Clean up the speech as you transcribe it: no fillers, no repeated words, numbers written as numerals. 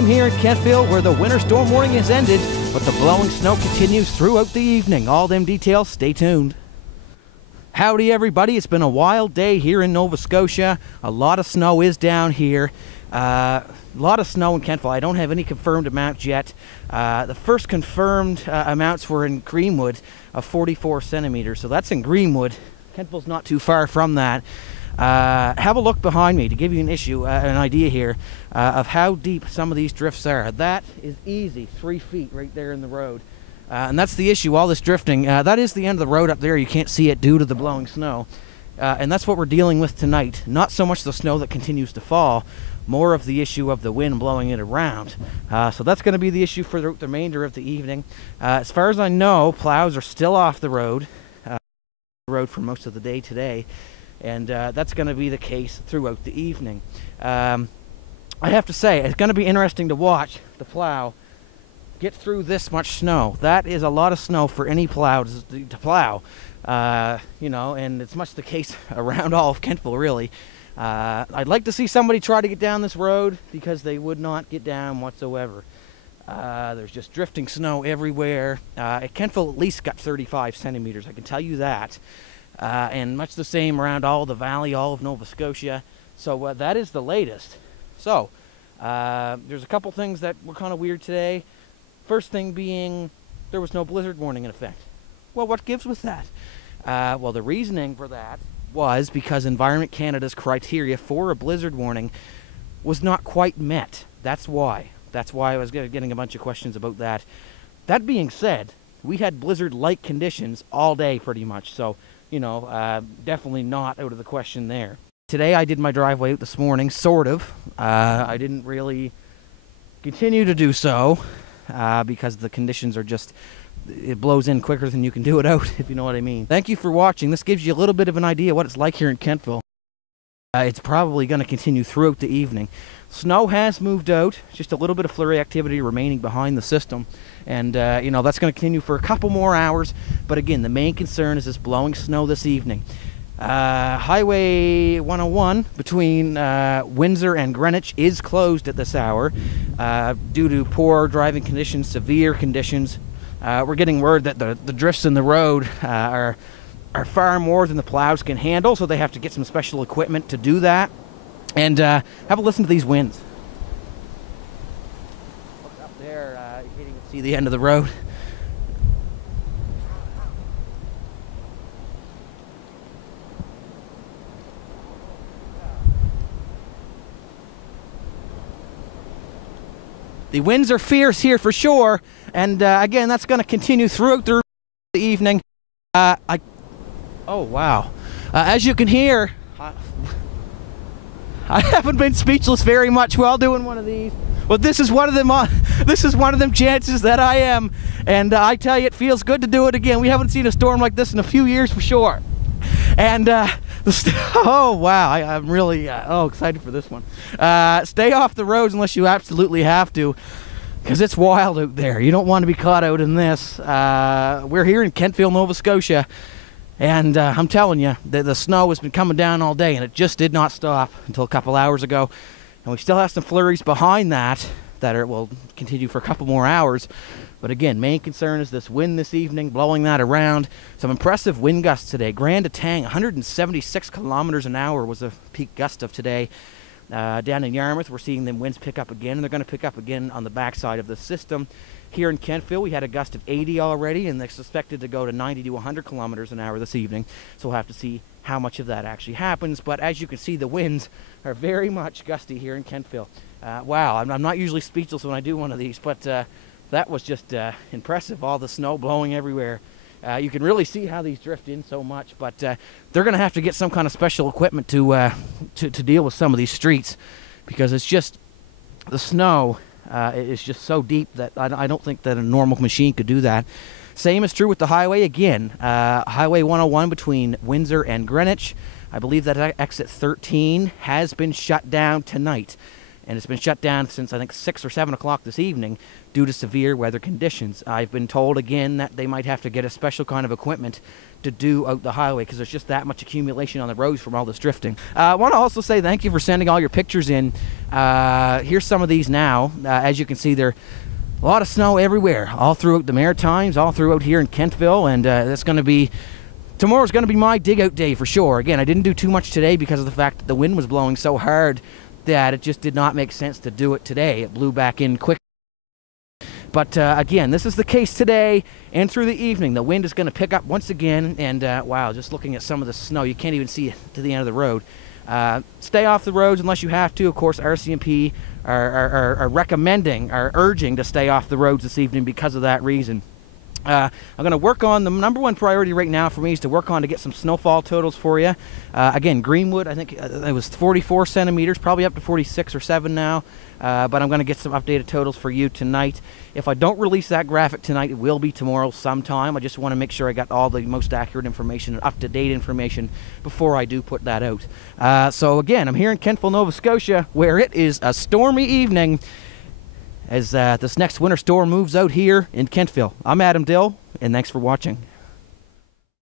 I'm here in Kentville where the winter storm warning has ended, but the blowing snow continues throughout the evening. All them details, stay tuned. Howdy everybody, it's been a wild day here in Nova Scotia. A lot of snow is down here. A lot of snow in Kentville. I don't have any confirmed amounts yet. The first confirmed amounts were in Greenwood of 44 centimeters, so that's in Greenwood. Kentville's not too far from that. Have a look behind me to give you an idea here of how deep some of these drifts are. That is easy, 3 feet right there in the road. And that's the issue, all this drifting. That is the end of the road up there. You can't see it due to the blowing snow. And that's what we're dealing with tonight. Not so much the snow that continues to fall, more of the issue of the wind blowing it around. So that's going to be the issue for the remainder of the evening. As far as I know, plows are still off the road for most of the day today. And that's going to be the case throughout the evening. I have to say, it's going to be interesting to watch the plow get through this much snow. That is a lot of snow for any plow to plow. You know, and it's much the case around all of Kentville, really. I'd like to see somebody try to get down this road because they would not get down whatsoever. There's just drifting snow everywhere. Kentville at least got 35 centimeters, I can tell you that. And much the same around all of the valley, all of Nova Scotia. So that is the latest. So there's a couple things that were kind of weird today. First thing being, there was no blizzard warning in effect. Well, what gives with that? Well, the reasoning for that was because Environment Canada's criteria for a blizzard warning was not quite met. That's why. That's why I was getting a bunch of questions about that. That being said, we had blizzard-like conditions all day pretty much, so, you know, definitely not out of the question there. Today I did my driveway out this morning, sort of. I didn't really continue to do so because the conditions are just, it blows in quicker than you can do it out, if you know what I mean. Thank you for watching. This gives you a little bit of an idea what it's like here in Kentville. It's probably going to continue throughout the evening. Snow has moved out, just a little bit of flurry activity remaining behind the system. And, you know, that's going to continue for a couple more hours. But again, the main concern is this blowing snow this evening. Highway 101 between Windsor and Greenwich is closed at this hour due to poor driving conditions, severe conditions. We're getting word that the drifts in the road are far more than the plows can handle, so they have to get some special equipment to do that. And have a listen to these winds. Look up there, you can't even see the end of the road. The winds are fierce here for sure, and again, that's going to continue throughout the evening. Oh wow! As you can hear, I haven't been speechless very much while doing one of these, but this is one of them. This is one of them chances that I am, and I tell you, it feels good to do it again. We haven't seen a storm like this in a few years for sure. And oh wow, I'm really excited for this one. Stay off the roads unless you absolutely have to, because it's wild out there. You don't want to be caught out in this. We're here in Kentville, Nova Scotia, and I'm telling you, the snow has been coming down all day, and it just did not stop until a couple hours ago. And we still have some flurries behind that will continue for a couple more hours. But again, main concern is this wind this evening, blowing that around. Some impressive wind gusts today. Grand to Tang, 176 kilometers an hour was the peak gust of today. Down in Yarmouth, we're seeing them winds pick up again, and they're going to pick up again on the backside of the system. Here in Kentville, we had a gust of 80 already, and they're suspected to go to 90 to 100 kilometers an hour this evening. So we'll have to see how much of that actually happens. But as you can see, the winds are very much gusty here in Kentville. Wow, I'm not usually speechless when I do one of these, but that was just impressive, all the snow blowing everywhere. You can really see how these drift in so much, but they're going to have to get some kind of special equipment to deal with some of these streets, because it's just, the snow is just so deep that I don't think that a normal machine could do that. Same is true with the highway again. Highway 101 between Windsor and Greenwich. I believe that exit 13 has been shut down tonight. And it's been shut down since, I think, 6 or 7 o'clock this evening due to severe weather conditions. I've been told again that they might have to get a special kind of equipment to do out the highway because there's just that much accumulation on the roads from all this drifting. I want to also say thank you for sending all your pictures in. Here's some of these now. As you can see, there a lot of snow everywhere, all throughout the Maritimes, all throughout here in Kentville, and that's going to be, tomorrow's going to be my dig out day for sure. Again, I didn't do too much today because of the fact that the wind was blowing so hard that it just did not make sense to do it today. It blew back in quick. But again, this is the case today and through the evening. The wind is going to pick up once again, and wow, just looking at some of the snow, you can't even see it to the end of the road. Stay off the roads unless you have to. Of course, RCMP are recommending, are urging to stay off the roads this evening because of that reason. I'm going to work on, the number one priority right now for me is to work on to get some snowfall totals for you. Again, Greenwood, I think it was 44 centimeters, probably up to 46 or 7 now. But I'm going to get some updated totals for you tonight. If I don't release that graphic tonight, it will be tomorrow sometime. I just want to make sure I got all the most accurate information and up-to-date information before I do put that out. So again, I'm here in Kentville, Nova Scotia, where it is a stormy evening as this next winter storm moves out here in Kentville. I'm Adam Dill, and thanks for watching.